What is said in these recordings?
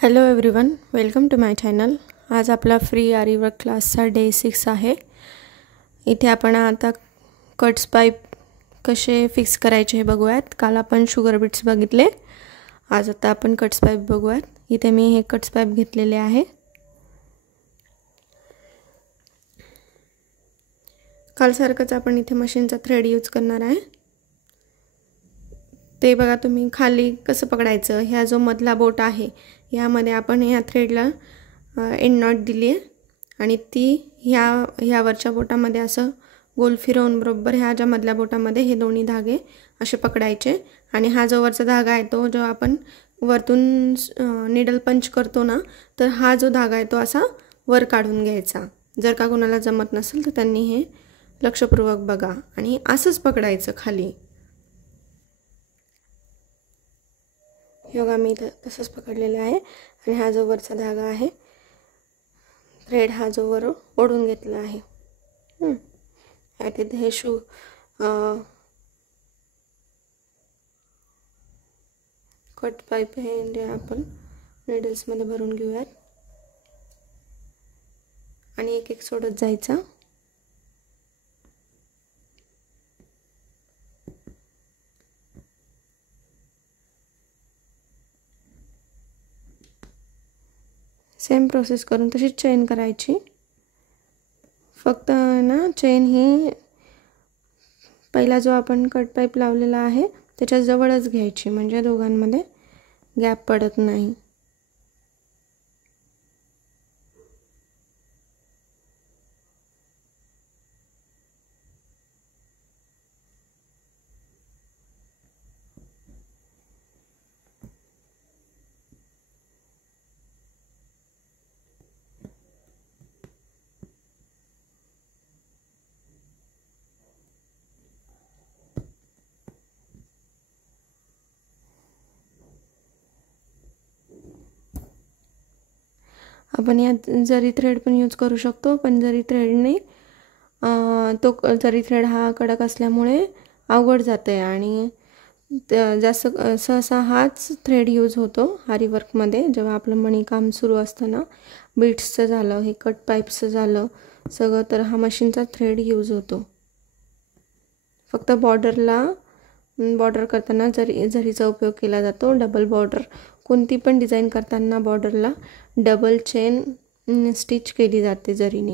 Hello everyone, welcome to my channel. आज आपला free आरी वर्क क्लासचा डे 6 आहे। इथे आपण आता कट्स पाईप कसे फिक्स करायचे हे बघूयात। काल आपण शुगर बीट्स बघितले, आज आता आपण कट्स पाईप बघूयात। इथे मी हे कट्स पाईप घेतलेले आहे। कालसारखंच आपण इथे मशीनचा थ्रेड यूज करणार आहे। ते बघा तुम्ही खाली कसं पकडायचं। ह्या जो मधला बोट आहे यामध्ये आपण ह्या थ्रेडला एंड नॉट दिली आहे आणि ती ह्या वरच्या बोटामध्ये असं गोल फिरवून बरोबर ह्या ज्या मधल्या बोटामध्ये हे दोन्ही धागे असे पकडायचे आणि हा जो वरचा धागा आहे तो जो आपण वरतून नीडल पंच करतो ना, तर हा जो धागा आहे तो असा वर काढून घ्यायचा। जर का कोणाला जमत नसेल तर त्यांनी हे लक्षपूर्वक बघा आणि असंच पकडायचं खाली। हे बघा मी तसंच पकडलेलं आहे आणि हा जो वरचा धागा आहे थ्रेड हा जो वर ओढून घेतला आहे। आता हे कट पाईप हे आपण नीडल्स मध्ये भरून घेऊयात आणि एक एक सोडत जायचा। सेम प्रोसेस करून तशीच चेन करायची। फक्त ना चेन ही पहिला जो आपण कट पाईप लावलेला आहे त्याच्या जवळच घ्यायची, म्हणजे दोघांमध्ये गॅप पडत नाही। आपण यात जरी थ्रेड पण यूज करू शकतो, पण जरी थ्रेडने तो जरी थ्रेड हा कडक असल्यामुळे अवघड जाते आणि जास्त सहसा हाच थ्रेड यूज होतो आरी वर्कमध्ये। जेव्हा आपलं मणिकाम सुरू असतं ना, बीट्सचं झालं, हे कट पाईपचं झालं सगळं, तर हा मशीनचा थ्रेड यूज होतो। फक्त बॉर्डर करताना जरीचा उपयोग केला जातो। डबल बॉर्डर कोणती पण डिझाइन करताना बॉर्डरला डबल चेन स्टिच केली जाते जरीने।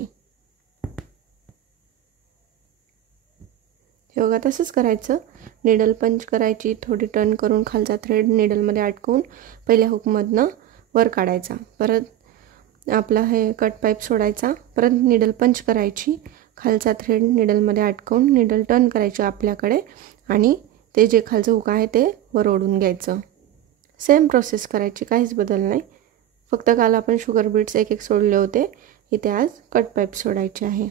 हे बघा तसंच करायचं। नीडल पंच करायची, थोडी टर्न करून खालचा थ्रेड नीडलमध्ये अटकवून पहिल्या हुकमधनं वर काढायचा। परत आपला हे कट पाईप सोडायचा, परत नीडल पंच करायची, खालचा थ्रेड नीडलमध्ये अटकवून नीडल टर्न करायची आपल्याकडे आणि ते जे खालचं हुक आहे ते वर ओढून घ्यायचं। सेम प्रोसेस करायची, काहीच बदल नाही। फक्त काल आपण शुगर बीट्स एक एक सोडले होते, इथे आज कट पाईप सोडायचे आहे।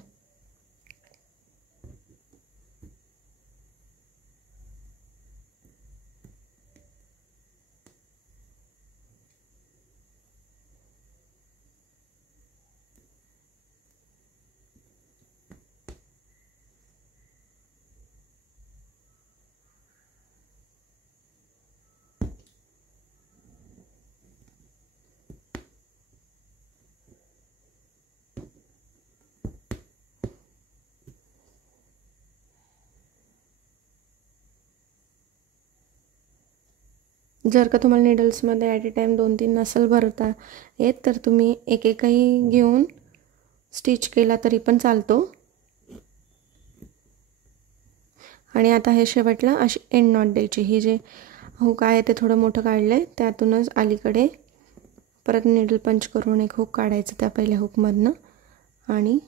जर का तुम्हाला नीडल्समध्ये ॲट ए टाइम 2-3 नसेल भरता येत तर तुम्ही एक एकही घेऊन स्टिच केला तरी पण चालतो। आणि आता हे शेवटला अशी एंड नॉट द्यायची। ही जे हुक आहे ते थोडं मोठं काढलंय, त्यातूनच अलीकडे परत नीडल पंच करून एक हुक काढायचं त्या पहिल्या हुकमधनं आणि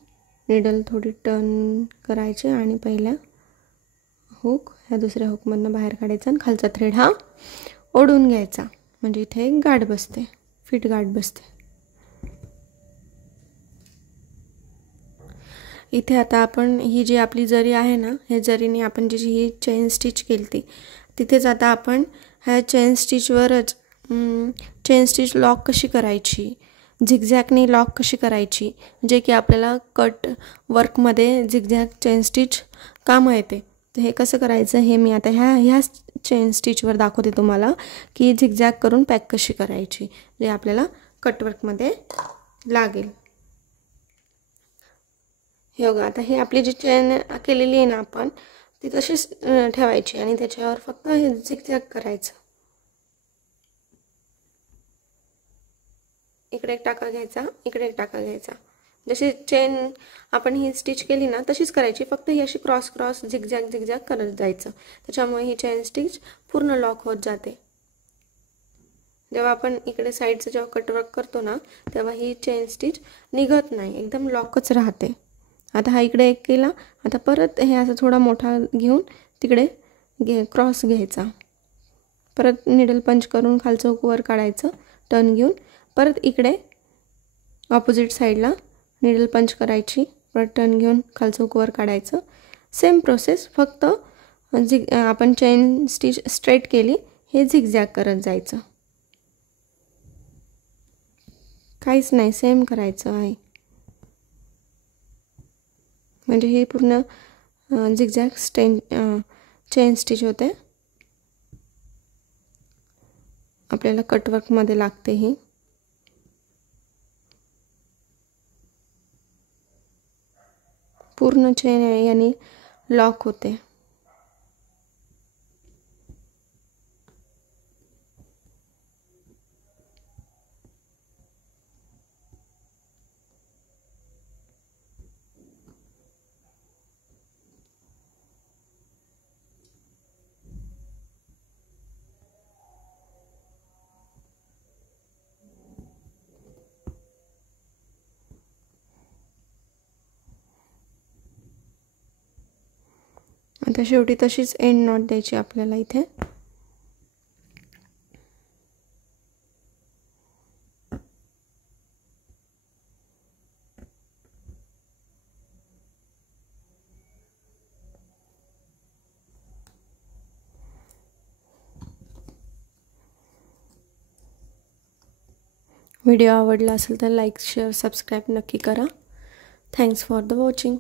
नीडल थोडी टर्न करायची आणि पहिल्या हुक ह्या दुसऱ्या हुकमधनं बाहेर काढायचा आणि खालचा थ्रेड हा ओढून घ्यायचा, म्हणजे इथे एक गाठ बसते, फिट गाठ बसते। इथे आता आपण ही जी आपली जरी आहे ना, ह्या जरीने आपण जी ही चेन स्टिच केली तिथेच आता आपण ह्या चेन स्टिचवरच चेन स्टिच लॉक कशी करायची, झिगझॅगने लॉक कशी करायची, जे की आपल्याला कट वर्कमध्ये झिगझॅग चेन स्टिच कामं येते। तर हे कसं करायचं हे मी आता ह्या चेन स्टिचवर दाखवते तुम्हाला की झिगझॅग करून पॅक कशी करायची, जे आपल्याला कटवर्कमध्ये लागेल. हे बघा, आता हे आपली जी चेन केलेली आहे ना आपण, ती तशीच ठेवायची आणि त्याच्यावर फक्त हे झिगझॅग करायचं. इकडे एक टाका घ्यायचा, इकडे एक टाका घ्यायचा. जशी चेन आपण ही स्टिच केली ना तशीच करायची, फक्त ही अशी क्रॉस क्रॉस झिगझॅग झिगझॅग करत जायचं. त्याच्यामुळे ही चेन स्टिच पूर्ण लॉक होत जाते. जेव्हा आपण इकडे साईडचं जेव्हा कटवर्क करतो ना तेव्हा ही चेन स्टिच निघत नाही, एकदम लॉकच राहते. आता हा इकडे एक केला, आता परत हे असं थोडा मोठा घेऊन तिकडे क्रॉस घ्यायचा. परत निडल पंच करून खालचं हुक वर काढायचं, टर्न घेऊन परत इकडे ऑपोजिट साईडला निडल पंच करायची, परत टर्न घेऊन खालचं हुक वर काढायचं. सेम प्रोसेस, फक्त आपण चेन स्टिच स्ट्रेट केली, हे झिगझॅग करत जायचं. काहीच नाही, सेम करायचं आहे. म्हणजे हे पूर्ण झिगझॅग चेन स्टिच होते. आपल्याला कटवर्कमध्ये लागते ही. पूर्ण चेन याने लॉक होते. आता शेवटी तशीच एंड नॉट द्यायची आपल्याला इथे. व्हिडिओ आवडला असेल तर लाईक शेअर सबस्क्राईब नक्की करा. Thanks for the watching.